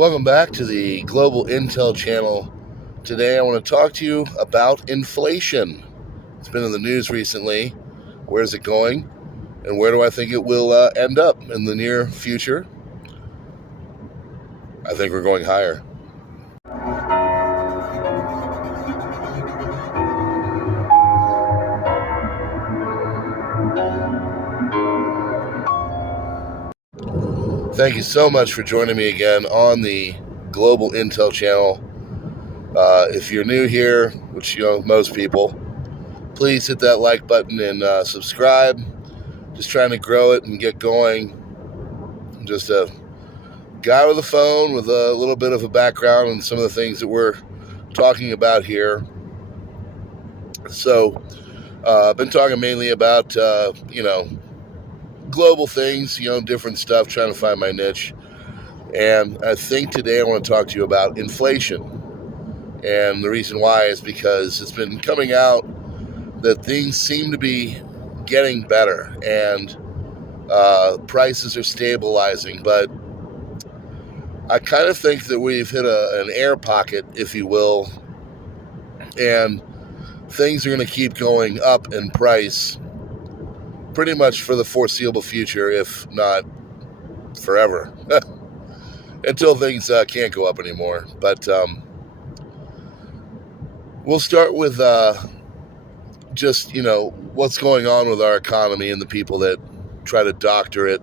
Welcome back to the Global Intel Channel. Today I want to talk to you about inflation. It's been in the news recently. Where's it going? And where do I think it will end up in the near future? I think we're going higher. Thank you so much for joining me again on the Global Intel Channel. If you're new here, which you know most people, please hit that like button and subscribe. Just trying to grow it and get going. I'm just a guy with a phone with a little bit of a background on some of the things that we're talking about here. So I've been talking mainly about, global things, different stuff, trying to find my niche. And I think today I want to talk to you about inflation. And the reason why is because it's been coming out that things seem to be getting better and prices are stabilizing. But I kind of think that we've hit an air pocket, if you will, and things are going to keep going up in price pretty much for the foreseeable future, if not forever, until things can't go up anymore. But we'll start with just, what's going on with our economy and the people that try to doctor it,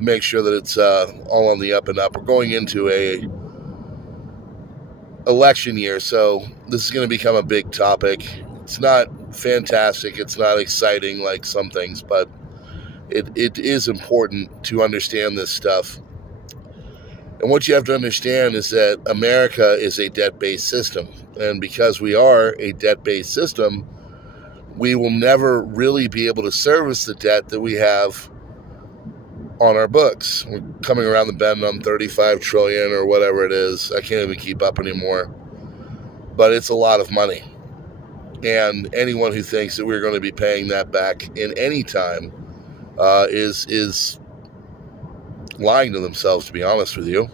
make sure that it's all on the up and up. We're going into a election year, so this is going to become a big topic. It's not fantastic, it's not exciting like some things, but it is important to understand this stuff. And what you have to understand is that America is a debt-based system, and because we are a debt-based system, we will never really be able to service the debt that we have on our books. We're coming around the bend on 35 trillion or whatever it is. I can't even keep up anymore, but it's a lot of money. And anyone who thinks that we're going to be paying that back in any time is lying to themselves, to be honest with you.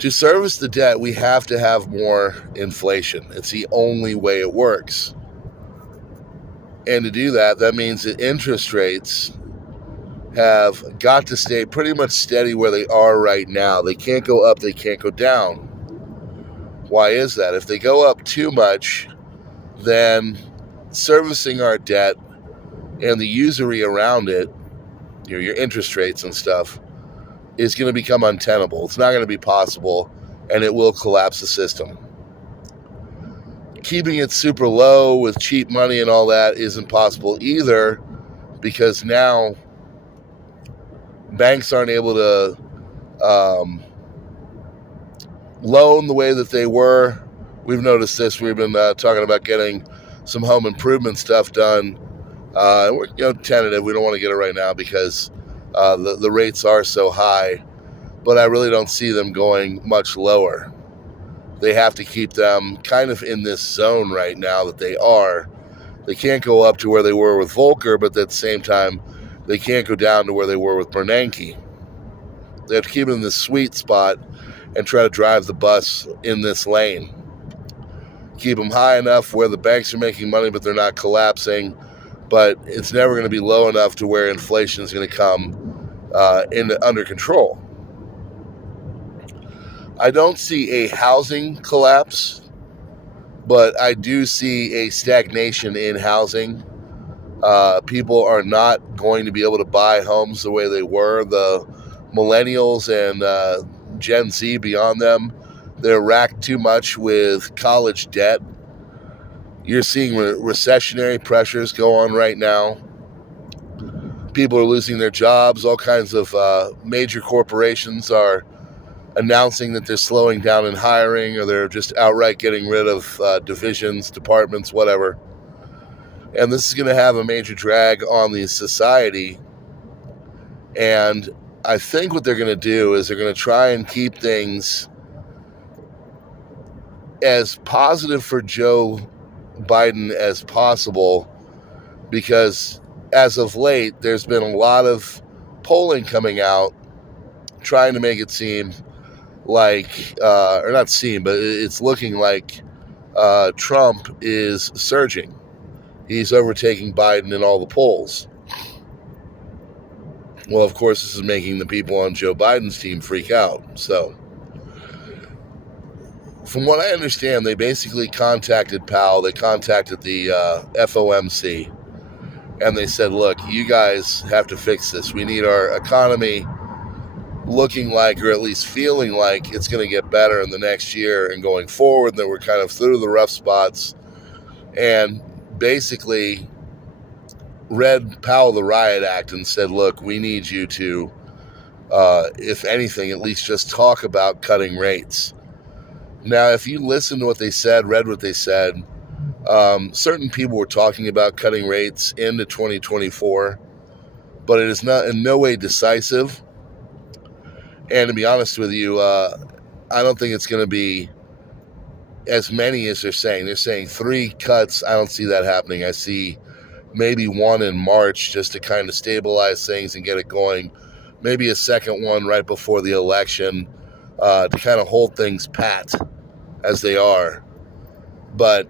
To service the debt, we have to have more inflation. It's the only way it works. And to do that, that means that interest rates have got to stay pretty much steady where they are right now. They can't go up, they can't go down. Why is that? If they go up too much, then servicing our debt and the usury around it, your interest rates and stuff, is going to become untenable. It's not going to be possible, and it will collapse the system. Keeping it super low with cheap money and all that isn't possible either, because now banks aren't able to loan the way that they were. We've noticed this. We've been talking about getting some home improvement stuff done. We're tentative. We don't want to get it right now because the rates are so high, but I really don't see them going much lower. They have to keep them kind of in this zone right now that they are. They can't go up to where they were with Volcker, but at the same time, they can't go down to where they were with Bernanke. They have to keep it in this sweet spot and try to drive the bus in this lane. Keep them high enough where the banks are making money, but they're not collapsing. But it's never going to be low enough to where inflation is going to come under control. I don't see a housing collapse, but I do see a stagnation in housing. People are not going to be able to buy homes the way they were. The millennials and Gen Z beyond them, they're racked too much with college debt. You're seeing recessionary pressures go on right now. People are losing their jobs. All kinds of major corporations are announcing that they're slowing down in hiring, or they're just outright getting rid of divisions, departments, whatever. And this is going to have a major drag on the society. And I think what they're going to do is they're going to try and keep things as positive for Joe Biden as possible, because as of late, there's been a lot of polling coming out trying to make it seem like, or not seem, but it's looking like Trump is surging. He's overtaking Biden in all the polls. Well, of course, this is making the people on Joe Biden's team freak out. So, from what I understand, they basically contacted Powell. They contacted the FOMC, and they said, look, you guys have to fix this. We need our economy looking like, or at least feeling like, it's going to get better in the next year and going forward, that we're kind of through the rough spots. And basically read Powell the Riot Act and said, look, we need you to, if anything, at least just talk about cutting rates. Now, if you listen to what they said, read what they said, certain people were talking about cutting rates into 2024, but it is not in no way decisive. And to be honest with you, I don't think it's going to be as many as they're saying. They're saying 3 cuts. I don't see that happening. I see maybe 1 in March just to kind of stabilize things and get it going. Maybe a second one right before the election to kind of hold things pat as they are. But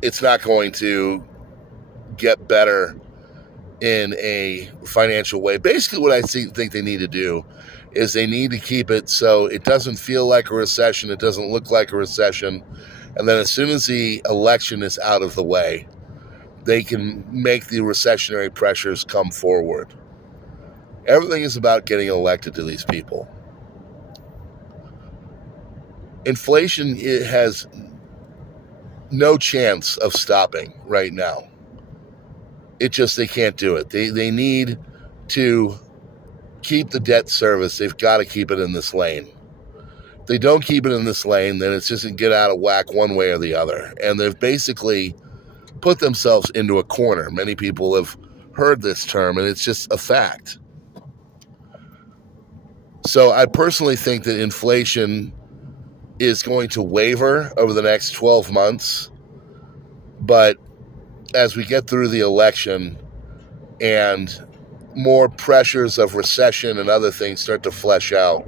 it's not going to get better in a financial way. Basically, what I think they need to do is they need to keep it so it doesn't feel like a recession, it doesn't look like a recession, and then as soon as the election is out of the way, they can make the recessionary pressures come forward. Everything is about getting elected to these people. Inflation, it has no chance of stopping right now. It just, they can't do it. They need to keep the debt service. They've got to keep it in this lane. If they don't keep it in this lane, then it's just going to get out of whack one way or the other. And they've basically put themselves into a corner. Many people have heard this term, and it's just a fact. So I personally think that inflation is going to waver over the next 12 months. But as we get through the election and more pressures of recession and other things start to flesh out,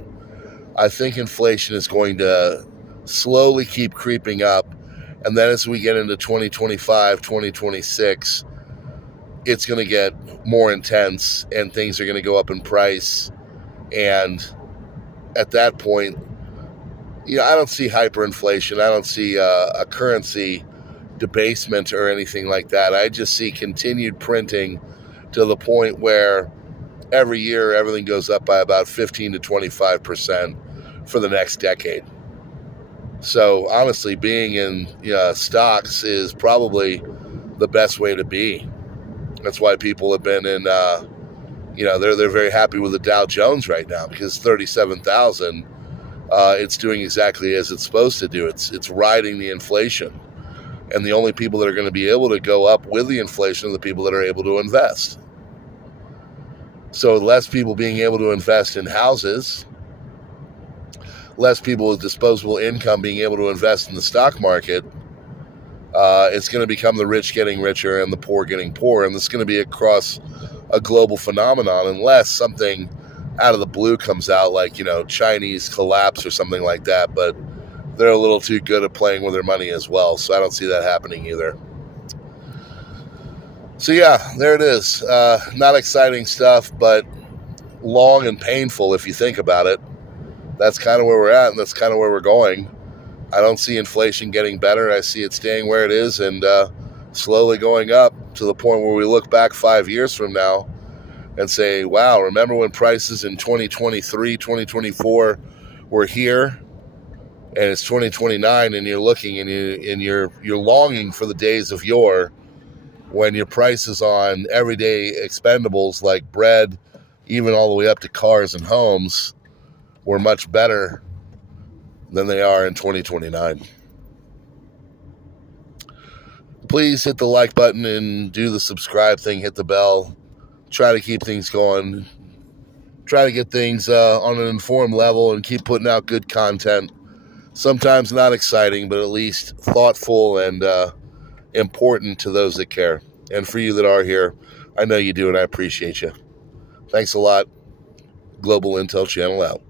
I think inflation is going to slowly keep creeping up. And then as we get into 2025, 2026, it's going to get more intense and things are going to go up in price. And at that point, I don't see hyperinflation. I don't see a currency debasement or anything like that. I just see continued printing to the point where every year everything goes up by about 15 to 25% for the next decade. So honestly, being in stocks is probably the best way to be. That's why people have been in, they're very happy with the Dow Jones right now, because 37,000, it's doing exactly as it's supposed to do. It's riding the inflation. And the only people that are going to be able to go up with the inflation are the people that are able to invest. So less people being able to invest in houses, less people with disposable income being able to invest in the stock market, it's going to become the rich getting richer and the poor getting poorer. And this is going to be across a global phenomenon unless something out of the blue comes out like, Chinese collapse or something like that. But they're a little too good at playing with their money as well. So I don't see that happening either. So yeah, there it is. Not exciting stuff, but long and painful if you think about it. That's kind of where we're at, and that's kind of where we're going. I don't see inflation getting better. I see it staying where it is and slowly going up to the point where we look back 5 years from now and say, wow, remember when prices in 2023, 2024 were here? And it's 2029, and you're looking and you're longing for the days of yore when your prices on everyday expendables like bread, even all the way up to cars and homes, were much better than they are in 2029. Please hit the like button and do the subscribe thing, hit the bell. Try to keep things going. Try to get things on an informed level and keep putting out good content. Sometimes not exciting, but at least thoughtful and important to those that care. And for you that are here, I know you do, and I appreciate you. Thanks a lot. Global Intel Channel out.